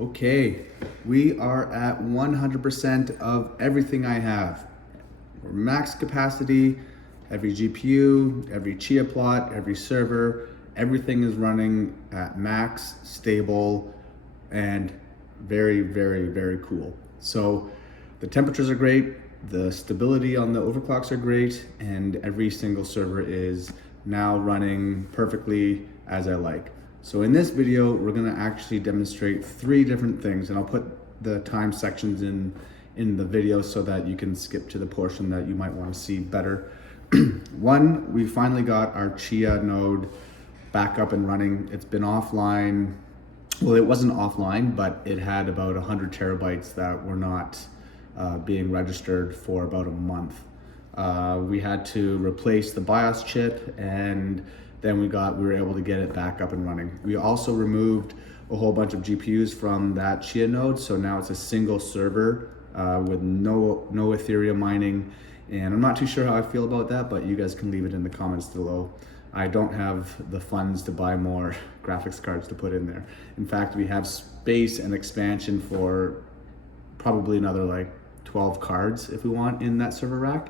Okay, we are at 100% of everything I have. We're max capacity, every GPU, every Chia plot, every server, everything is running at max, stable, and very, very, very cool. So the temperatures are great, the stability on the overclocks are great, and every single server is now running perfectly as I like. So in this video, we're gonna actually demonstrate 3 different things, and I'll put the time sections in the video so that you can skip to the portion that you might wanna see better. One, we finally got our Chia node back up and running. It's been offline. Well, it wasn't offline, but it had about 100 terabytes that were not being registered for about a month. We had to replace the BIOS chip, and then we were able to get it back up and running. We also removed a whole bunch of GPUs from that Chia node, so now it's a single server with no Ethereum mining, and I'm not too sure how I feel about that, but you guys can leave it in the comments below. I don't have the funds to buy more graphics cards to put in there. In fact, we have space and expansion for probably another like 12 cards if we want in that server rack.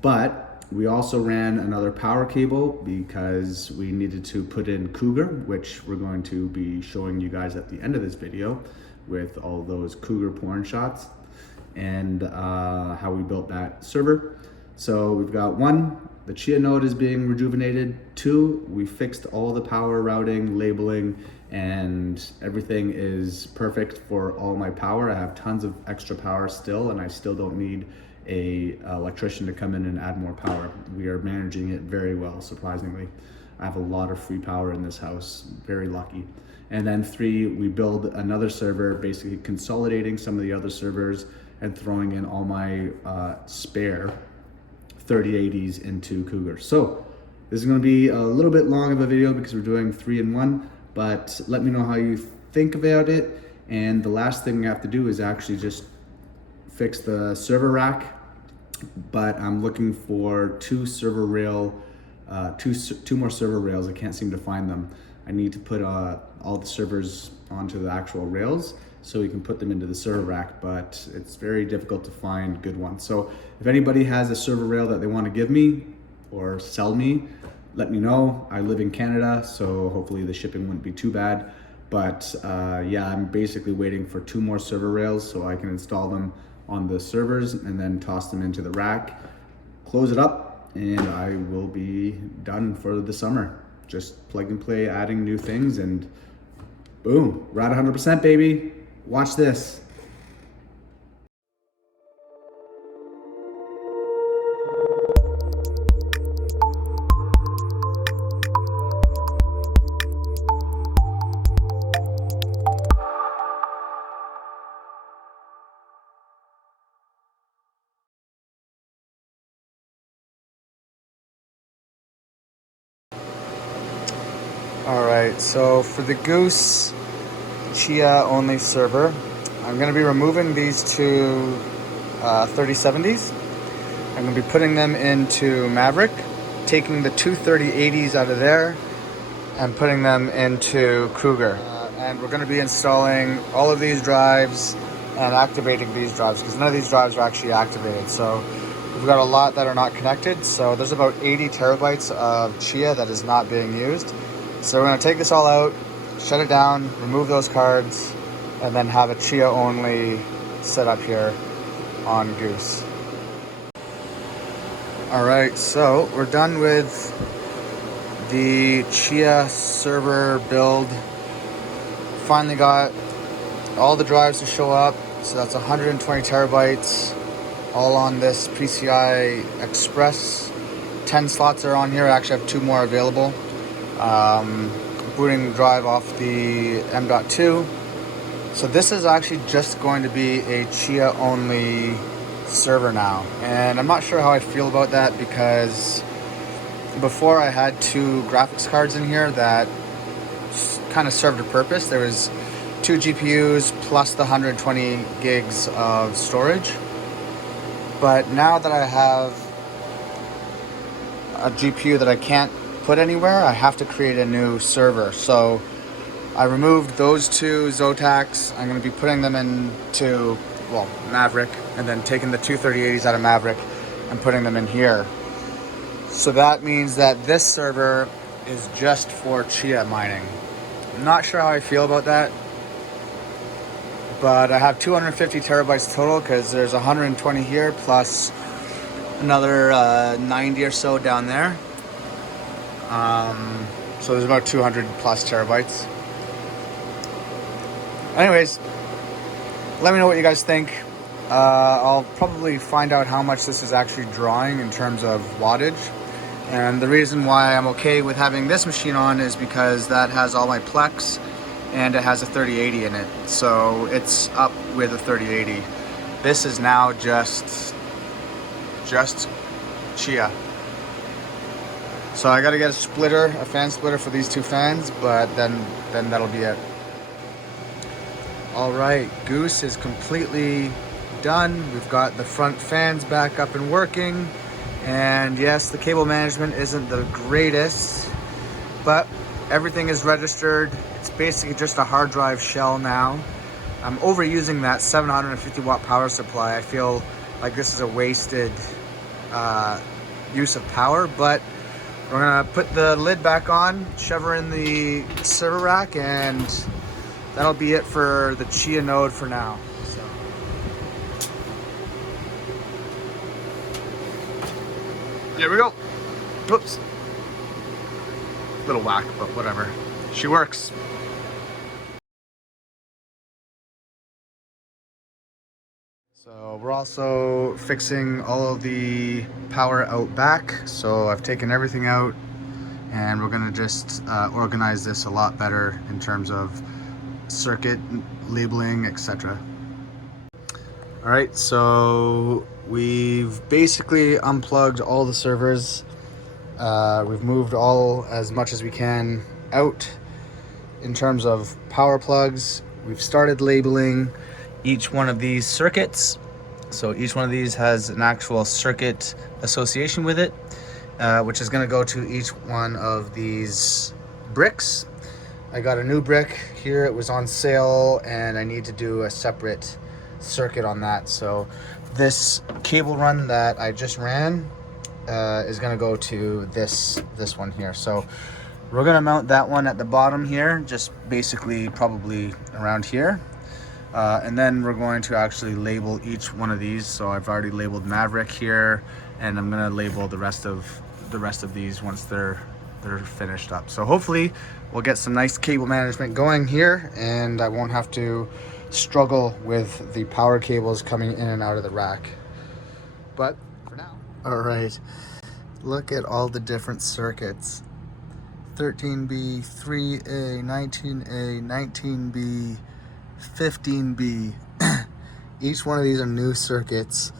But we also ran another power cable because we needed to put in Cougar, which we're going to be showing you guys at the end of this video with all those Cougar porn shots and how we built that server. So we've got 1, the Chia node is being rejuvenated. 2, we fixed all the power routing, labeling, and everything is perfect for all my power. I have tons of extra power still, and I still don't need a electrician to come in and add more power. We are managing it very well, surprisingly. I have a lot of free power in this house, very lucky. And then 3, we build another server, basically consolidating some of the other servers and throwing in all my spare 3080s into Cougar. So this is gonna be a little bit long of a video because we're doing 3 in 1, but let me know how you think about it. And the last thing we have to do is actually just fix the server rack, but I'm looking for 2 server rail, two more server rails. I can't seem to find them. I need to put all the servers onto the actual rails so we can put them into the server rack, but it's very difficult to find good ones. So if anybody has a server rail that they want to give me or sell me, let me know. I live in Canada, so hopefully the shipping wouldn't be too bad. But yeah, I'm basically waiting for 2 more server rails so I can install them on the servers and then toss them into the rack, close it up, and I will be done for the summer. Just plug and play, adding new things, and boom, we're at 100%, baby. Watch this. All right, so for the Goose Chia Only Server, I'm gonna be removing these 2 3070s. I'm gonna be putting them into Maverick, taking the 2 3080s out of there and putting them into Cougar. And we're gonna be installing all of these drives and activating these drives because none of these drives are actually activated. So we've got a lot that are not connected. So there's about 80 terabytes of Chia that is not being used. So we're gonna take this all out, shut it down, remove those cards, and then have a Chia only set up here on Goose. All right, so we're done with the Chia server build. Finally got all the drives to show up. So that's 120 terabytes, all on this PCI Express. 10 slots are on here. I actually have 2 more available. Booting the drive off the M.2. So this is actually just going to be a Chia only server now. And I'm not sure how I feel about that because before I had 2 graphics cards in here that kind of served a purpose. There was 2 GPUs plus the 120 gigs of storage. But now that I have a GPU that I can't put anywhere, I have to create a new server. So I removed those two Zotacs. I'm going to be putting them into, well, Maverick, and then taking the two 3080s out of Maverick and putting them in here. So that means that this server is just for Chia mining. I'm not sure how I feel about that, but I have 250 terabytes total because there's 120 here plus another 90 or so down there. So there's about 200 plus terabytes. Anyways, let me know what you guys think. I'll probably find out how much this is actually drawing in terms of wattage. And the reason why I'm okay with having this machine on is because that has all my Plex and it has a 3080 in it. So it's up with a 3080. This is now just Chia. So I gotta get a splitter, a fan splitter for these two fans, but then that'll be it. All right, Goose is completely done. We've got the front fans back up and working. And yes, the cable management isn't the greatest, but everything is registered. It's basically just a hard drive shell now. I'm overusing that 750 watt power supply. I feel like this is a wasted use of power, but we're gonna put the lid back on, shove her in the server rack, and that'll be it for the Chia node for now. So. Here we go. Whoops. Little whack, but whatever. She works. So we're also fixing all of the power out back. So I've taken everything out and we're gonna just organize this a lot better in terms of circuit labeling, etc. All right, so we've basically unplugged all the servers. We've moved all as much as we can out in terms of power plugs. We've started labeling each one of these circuits. So each one of these has an actual circuit association with it, which is going to go to each one of these bricks. I got a new brick here. It was on sale and I need to do a separate circuit on that. So this cable run that I just ran is going to go to this one here. So we're going to mount that one at the bottom here, just basically probably around here. And then we're going to actually label each one of these. So I've already labeled Maverick here, and I'm going to label the rest of these once they're finished up. So hopefully we'll get some nice cable management going here, and I won't have to struggle with the power cables coming in and out of the rack. But for now, all right, look at all the different circuits. 13B, 3A, 19A, 19B, 15B. Each one of these are new circuits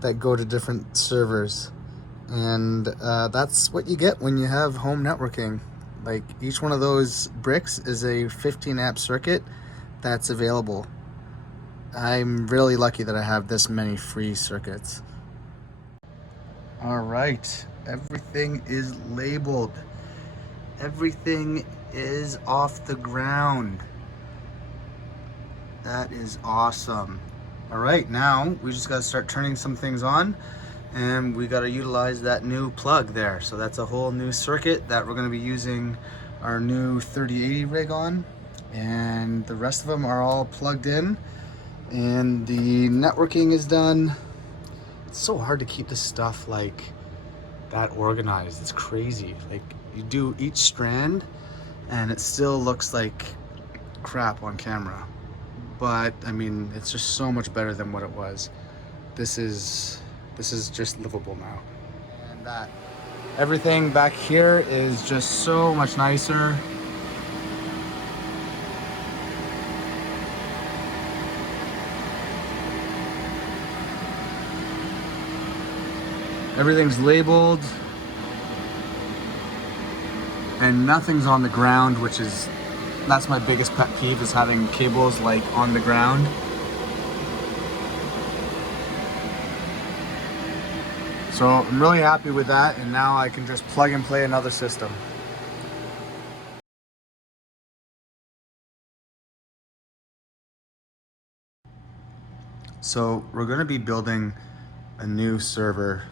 that go to different servers, and that's what you get when you have home networking. Like, each one of those bricks is a 15 amp circuit that's available. I'm really lucky that I have this many free circuits. All right, everything is labeled. Everything is off the ground. That is awesome. All right, now we just got to start turning some things on, and we got to utilize that new plug there. So that's a whole new circuit that we're going to be using our new 3080 rig on, and the rest of them are all plugged in, and the networking is done. It's so hard to keep this stuff like that organized. It's crazy. Like, you do each strand and it still looks like crap on camera, but I mean, it's just so much better than what it was. This is just livable now. And that everything back here is just so much nicer. Everything's labeled and nothing's on the ground, that's my biggest pet peeve, is having cables like on the ground. So I'm really happy with that, and now I can just plug and play another system. So we're going to be building a new server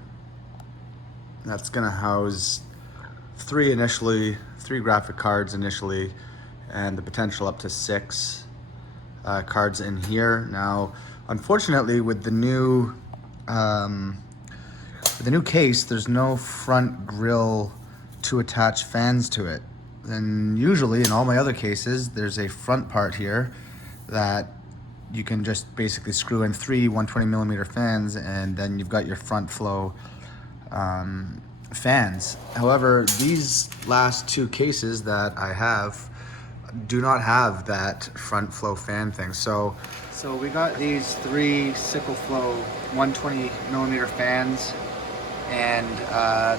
that's going to house three graphic cards initially, and the potential up to 6 cards in here. Now, unfortunately, with the new case, there's no front grille to attach fans to it. And usually, in all my other cases, there's a front part here that you can just basically screw in 3 120mm fans, and then you've got your front flow fans. However, these last 2 cases that I have do not have that front flow fan thing. So we got these 3 sickle flow 120mm fans, and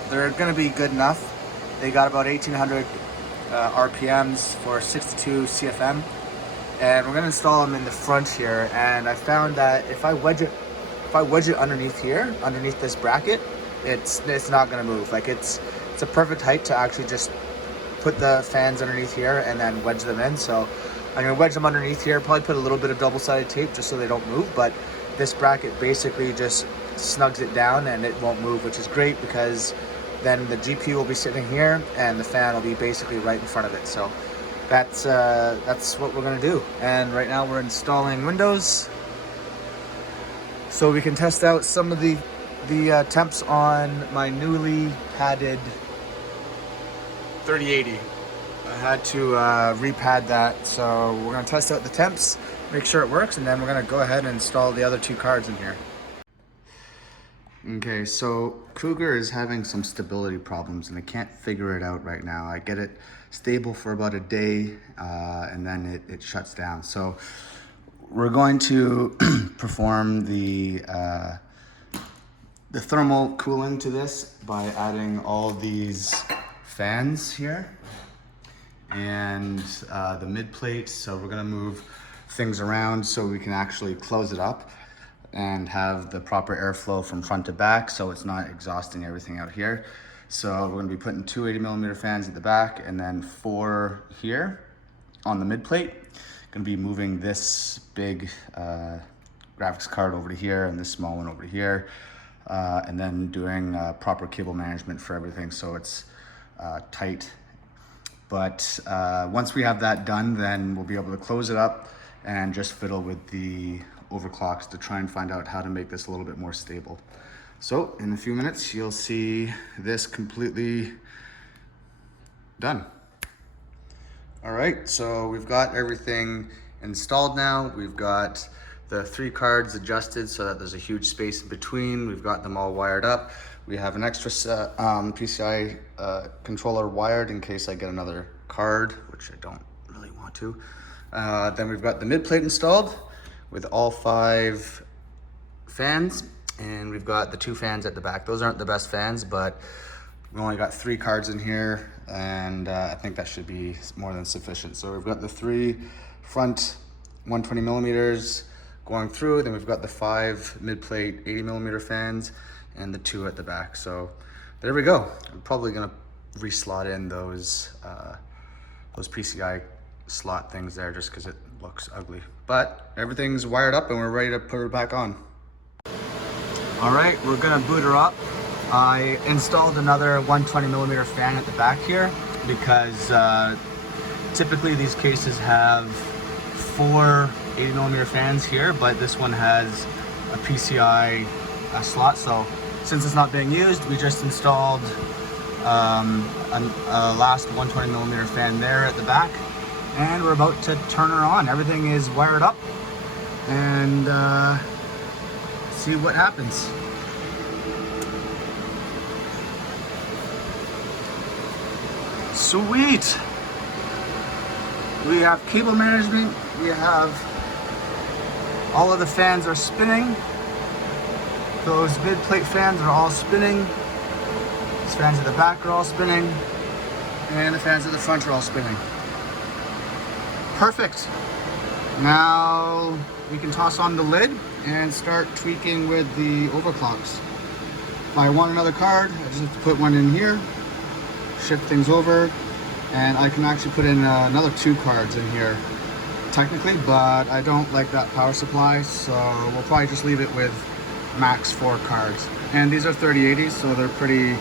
they're gonna be good enough. They got about 1800 RPMs for 62 CFM, and we're gonna install them in the front here. And I found that if I wedge it underneath here, underneath this bracket, it's not gonna move. Like it's a perfect height to actually just put the fans underneath here and then wedge them in. So I'm gonna wedge them underneath here, probably put a little bit of double-sided tape just so they don't move, but this bracket basically just snugs it down and it won't move, which is great because then the GPU will be sitting here and the fan will be basically right in front of it. So that's what we're gonna do. And right now we're installing Windows so we can test out some of the temps on my newly padded 3080. I had to repad that, so we're gonna test out the temps, make sure it works, and then we're gonna go ahead and install the other 2 cards in here. Okay, so Cougar is having some stability problems and I can't figure it out right now. I get it stable for about a day and then it shuts down. So we're going to perform the thermal cooling to this by adding all these fans here and the mid plate. So we're gonna move things around so we can actually close it up and have the proper airflow from front to back so it's not exhausting everything out here. So we're gonna be putting 2 80mm fans at the back and then 4 here on the mid plate. Gonna be moving this big graphics card over to here and this small one over to here, and then doing proper cable management for everything so it's tight. But once we have that done, then we'll be able to close it up and just fiddle with the overclocks to try and find out how to make this a little bit more stable. So in a few minutes, you'll see this completely done. All right, so we've got everything installed now. We've got the 3 cards adjusted so that there's a huge space in between. We've got them all wired up. We have an extra PCI controller wired in case I get another card, which I don't really want to. Then we've got the mid plate installed with all 5 fans, and we've got the 2 fans at the back. Those aren't the best fans, but we only got 3 cards in here, and I think that should be more than sufficient. So we've got the 3 front 120mm going through, then we've got the 5 mid-plate 80mm fans, and the 2 at the back. So there we go. I'm probably gonna reslot in those PCI slot things there just because it looks ugly. But everything's wired up and we're ready to put her back on. All right, we're gonna boot her up. I installed another 120mm fan at the back here because typically these cases have 4 80mm fans here, but this one has a PCI slot. So since it's not being used, we just installed a last 120mm fan there at the back, and we're about to turn her on. Everything is wired up, and see what happens. Sweet! We have cable management, we have all of the fans are spinning. Those mid-plate fans are all spinning. These fans at the back are all spinning. And the fans at the front are all spinning. Perfect. Now we can toss on the lid and start tweaking with the overclocks. If I want another card, I just have to put one in here, shift things over, and I can actually put in another 2 cards in here technically, but I don't like that power supply, so we'll probably just leave it with max 4 cards. And these are 3080s, so they're pretty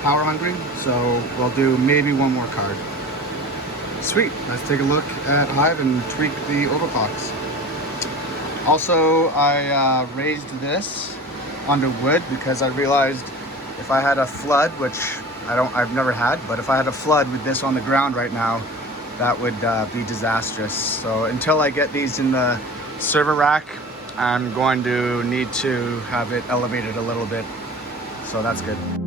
power hungry, so we'll do maybe 1 more card. Sweet, let's take a look at Hive and tweak the overclocks. Also, I raised this onto wood because I realized if I had a flood, which I've never had, but if I had a flood with this on the ground right now, that would be disastrous. So until I get these in the server rack, I'm going to need to have it elevated a little bit. So that's good.